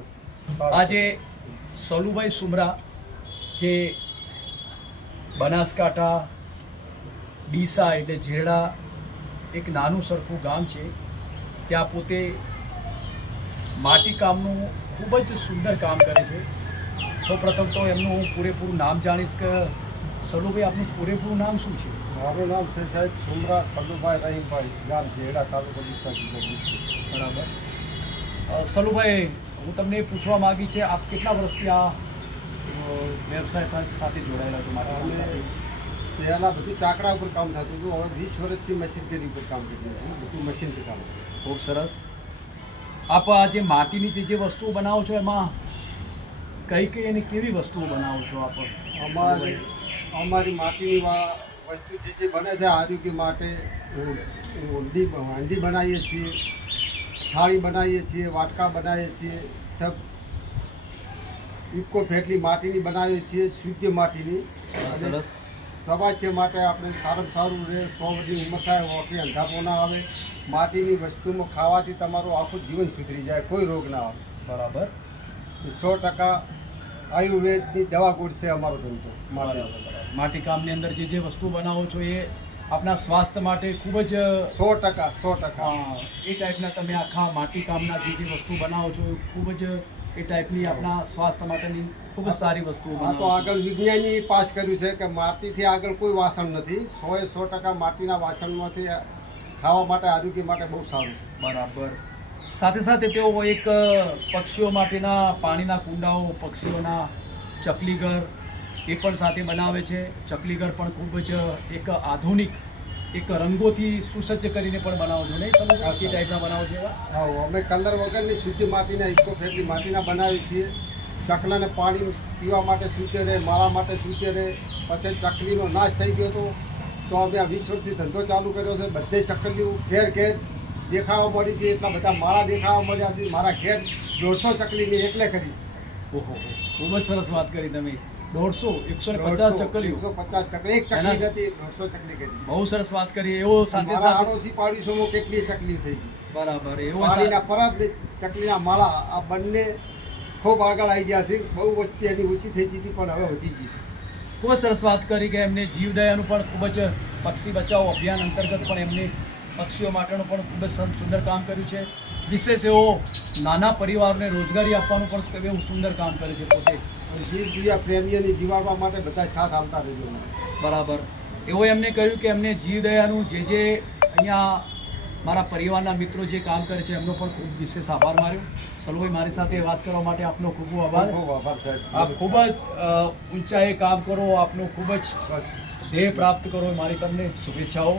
આજે સલુભાઈ સુમરા જે બનાસકાંઠા ડીસા એટલે ઝેરડા એક નાનું સરખું ગામ છે, ત્યાં પોતે માટીકામનું ખૂબ જ સુંદર કામ કરે છે. સૌપ્રથમ તો એમનું હું પૂરેપૂરું નામ જાણીશ કે સલુભાઈ આપનું પૂરેપૂરું નામ શું છે? મારું નામ છે સાહેબ સુમરા સલુભાઈ રહીમભાઈ, ગામ ઝેરડા, તાલુકો ડીસા જિલ્લો. બરાબર. સલુભાઈ, હું તમને પૂછવા માગી છે, આપ કેટલા વર્ષથી આ વ્યવસાય સાથે જોડાયેલા છો? મારા અમે પહેલાં બધું ચાકડા ઉપર કામ થતું હતું, હવે 20 વર્ષથી મશીનરી ઉપર કામ કરીએ છીએ, બધું મશીનથી કામ. ખૂબ સરસ. આપ આ જે માટીની જે વસ્તુઓ બનાવો છો એમાં કઈ કઈ અને કેવી વસ્તુઓ બનાવો છો આપ? અમારી માટીની વસ્તુ જે બને છે આરોગ્ય માટે હાંડી બનાવીએ છીએ, થાળી બનાવીએ છીએ, વાટકા બનાવીએ છીએ, સબ ઇકો ફેટલી માટીની બનાવીએ છીએ, શુદ્ધ માટીની. સરસ. સ્વાસ્થ્ય માટે આપણે સારામાં સારું રહે, 100 વર્ષની ઉંમર થાય ઓકે અંધાપો ના આવે. માટીની વસ્તુમાં ખાવાથી તમારું આખું જીવન સુધરી જાય, કોઈ રોગ ના આવે. બરાબર. 100% આયુર્વેદની દવા ગોળ છે અમારો ધંધો. માટીકામની અંદર જે વસ્તુ બનાવો છો એ આપણા સ્વાસ્થ્ય માટે ખૂબ જ 100%. એ ટાઈપના તમે આખા માટીકામના જે વસ્તુ બનાવો છો એ ખૂબ જ એ ટાઈપની આપણા સ્વાસ્થ્ય માટેની ખૂબ જ સારી વસ્તુઓ આ તો આગળ વિજ્ઞાની પાસ કર્યું છે કે માટીથી આગળ કોઈ વાસણ નથી. 100% માટીના વાસણમાંથી ખાવા માટે, આરોગ્ય માટે બહુ સારું છે. બરાબર. સાથે સાથે તેઓ એક પક્ષીઓ માટેના પાણીના કુંડાઓ, પક્ષીઓના ચકલીઘર એ પણ સાથે બનાવે છે. ચકલીઘર પણ ખૂબ જ એક આધુનિક એક રંગોથી સુસજ્જ કરીને પણ બનાવો છો, નહીં સમજ? એ ટાઈપના બનાવો છો એવા? હા, અમે કલર વગરની શુદ્ધ માટીના, ઇકો ફ્રેન્ડલી માટીના બનાવીએ છીએ. ચકલાને પાણી પીવા માટે સૂચે રહે, માળા માટે સૂચે રહે. પછી ચકલીનો નાશ થઈ ગયો હતો તો અમે આ 20 વર્ષથી ધંધો ચાલુ કર્યો છે. બધે ચકલીઓ ઘેર ઘેર દેખાવા મળી છે, એટલા બધા માળા દેખાવા મળ્યા છે. મારા ઘેર 150 ચકલી મેં એકલે કરી. ઓહો, ખૂબ જ સરસ વાત કરી તમે. 150 ચકલીઓ, 150 ચકલી, એક ચકલી હતી, 150 ચકલી કરી. બહુ સરસ વાત કરી. એવો સાથે મારા આડોશી પાડોશીમાં કેટલી ચકલી થઈ ગઈ. બરાબર. એવો પાણીના પરબ, ચકલીના માળા, આ બંને ખૂબ આગળ આવી ગયા છે. બહુ વસ્તી એની ઓછી થઈ ગઈ હતી પણ હવે વધી ગઈ છે. ખૂબ જ સરસ વાત કરી કે એમને જીવદયાનું પણ ખૂબ જ પક્ષી બચાવો અભિયાન અંતર્ગત પણ એમને પક્ષીઓ માટેનું પણ ખૂબ જ સુંદર કામ કર્યું છે. વિશેષ એવો નાના પરિવારને રોજગારી આપવાનું પણ એવું સુંદર કામ કરે છે પોતે. જીવદયા પ્રેમીઓને જીવાડવા માટે બધા સાથ આવતા રહેજો. બરાબર. એવું એમને કહ્યું કે એમને જીવદયાનું જે અહીંયા મારા પરિવારના મિત્રો જે કામ કરે છે એમનો પણ ખૂબ વિશેષ આભાર માન્યો. સલુભાઈ, મારી સાથે વાત કરવા માટે આપનો ખૂબ ખૂબ આભાર. ખૂબ આભાર સાહેબ. આપ ખૂબ જ ઊંચાઈએ કામ કરો, આપનું ખૂબ જ ધ્યેય પ્રાપ્ત કરો, મારી તમને શુભેચ્છાઓ.